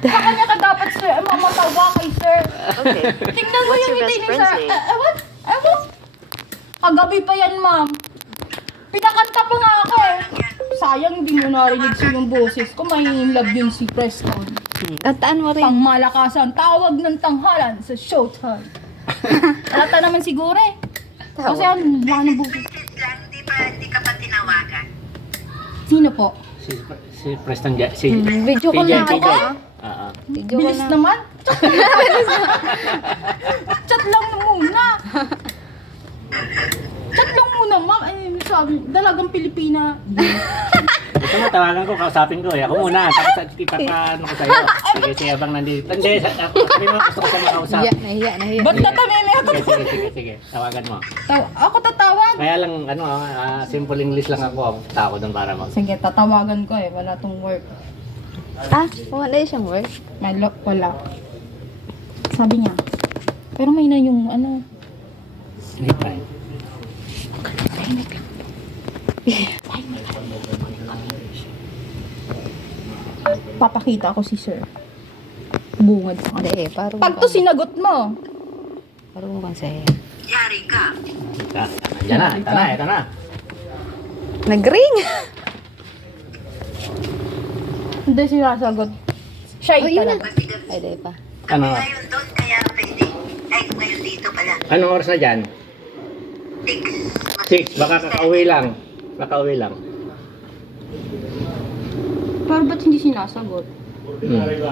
Sa kanya ka dapat, sir. Mamatawa kay sir. Okay. Tingnan mo What's yung your ngiti best ni friend's sir. name? Ewan? Ewan? Kagabi pa yan, ma'am. Pinakanta pa nga ako eh. Sayang hindi mo narinig sa yung boses ko. May in love yun si Preston. Kantaan mo rin. Pangmalakasan, tawag ng tanghalan sa showtime. Alata naman siguro eh. Kasi ang laki ng boses. Message lang, hindi ka pa tinawagan. Sino po? Si Preston si Video ko PJ, na ako. PJ. Video ko Bilis na. naman. Chat lang muna. Chat lang muna, ma'am. Ay, sabi, dalagang Pilipina. Gusto mo, tawagan ko, kausapin ko eh. Ako muna, tapos ipapano ko sa'yo. Sige, sige, abang nandito. Hindi, sabi mo, gusto ko siya makausap. Nahiya. Ba't ka tamimi ako? Sige, tawagan mo. Ako tatawag. Kaya lang, simple English lang ako. Tao doon para mag... Sige, tatawagan ko eh. Wala tong work. Wala siyang work. May lock, wala. Sabi niya. Pero may na yung ano. Hindi pa eh. Papakita ko si sir. Bungad sa kanya. Hindi parang... Pag to sinagot mo. Parang bang sa'yo. Yari ka. Yan na, ito na. Nag-ring! Hindi sinasagot. Shy Oh, yun na. talaga. Ay, di pa. Ano? Ngayon doon, kaya pwede. Ay, ngayon dito pala. Anong oras na dyan? 6, baka kakauwi lang. Pero ba't hindi sinasagot?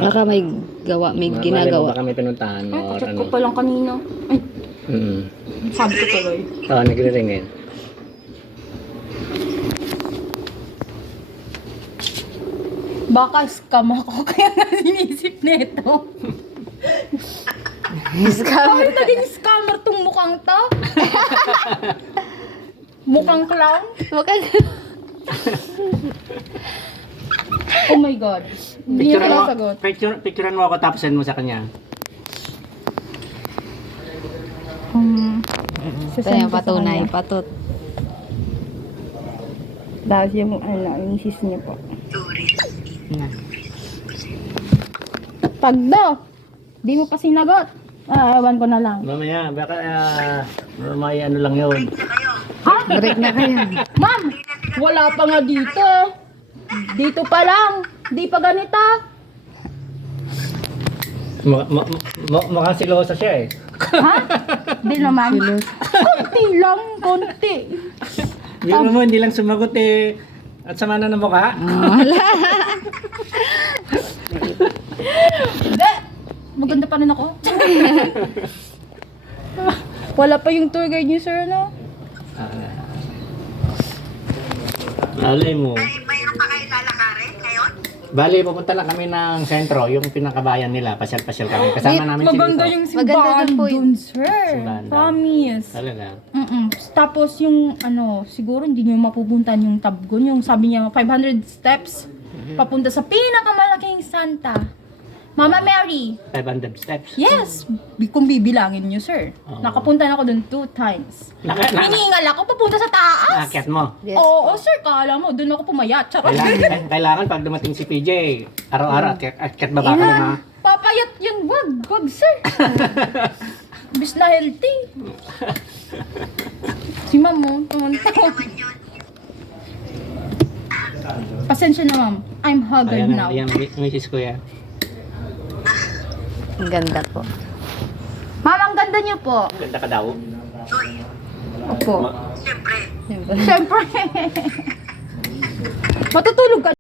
Baka may gawa, may ginagawa. Baka may pinuntahan Ay, or kachat ano. ko pa lang kanina. Ay, Mm. sabi ko tuloy. Oo, nagre-ring eh. Baka scam ako, kaya nga inisip nito. Ay, naging scammer tong mukhang to. Mukhang clown. Mukhang... Oh my God. Hindi niya sinasagot. Picturean mo ako tapos send mo sa kanya. Ito yung patunay, patot. Dahil yung yung misis niya po. Na. Pag daw, di mo pa sinagot. Ewan ko na lang. Mamaya, baka may ano lang yun. Ha? Break na kayo. Ma'am, wala pa nga dito. Dito pa lang. Di pa ganito. Mukhang silosa siya eh. Ha? Di naman. Konti lang, konti. Biro mo, hindi lang sumagot eh. At sama na ng mukha. Hindi. Maganda pa rin ako. Wala pa yung tour guide niyo, sir, no? Alay mo. Ay, mayroon pa kayo lalakarin ngayon? Bali, pupunta lang kami ng sentro, yung pinakabayan nila. Pasyal-pasyal kami. Kasama namin si Maganda Vito. yung Maganda simbahan dun po dun, sir. Simbahan daw. Promise. Talaga. Tapos yung siguro hindi niyo mapupuntan yung Tabgon, yung sabi niya 500 steps papunta sa pinakamalaking Santa. Mama Mary. 500 steps. Yes, kung bibilangin niyo, sir. Oo. Nakapunta na ako dun 2 times. Hiningal ako papunta sa taas. Naakyat mo. Yes. Oo, sir, kala mo, dun ako pumayat. Charot. Kailangan pag dumating si PJ, araw-araw, akyat baba ka na. Papayat yun, wag, sir. Bis na healthy. Si ma'am mo, tumanta. Pasensya na ma'am, I'm haggard Ayan now. na, ayan, misis ko yan. Ang ganda po. Ma'am, ang ganda niyo po. Ganda ka daw. Opo. Siyempre. Siyempre. Matutulog ka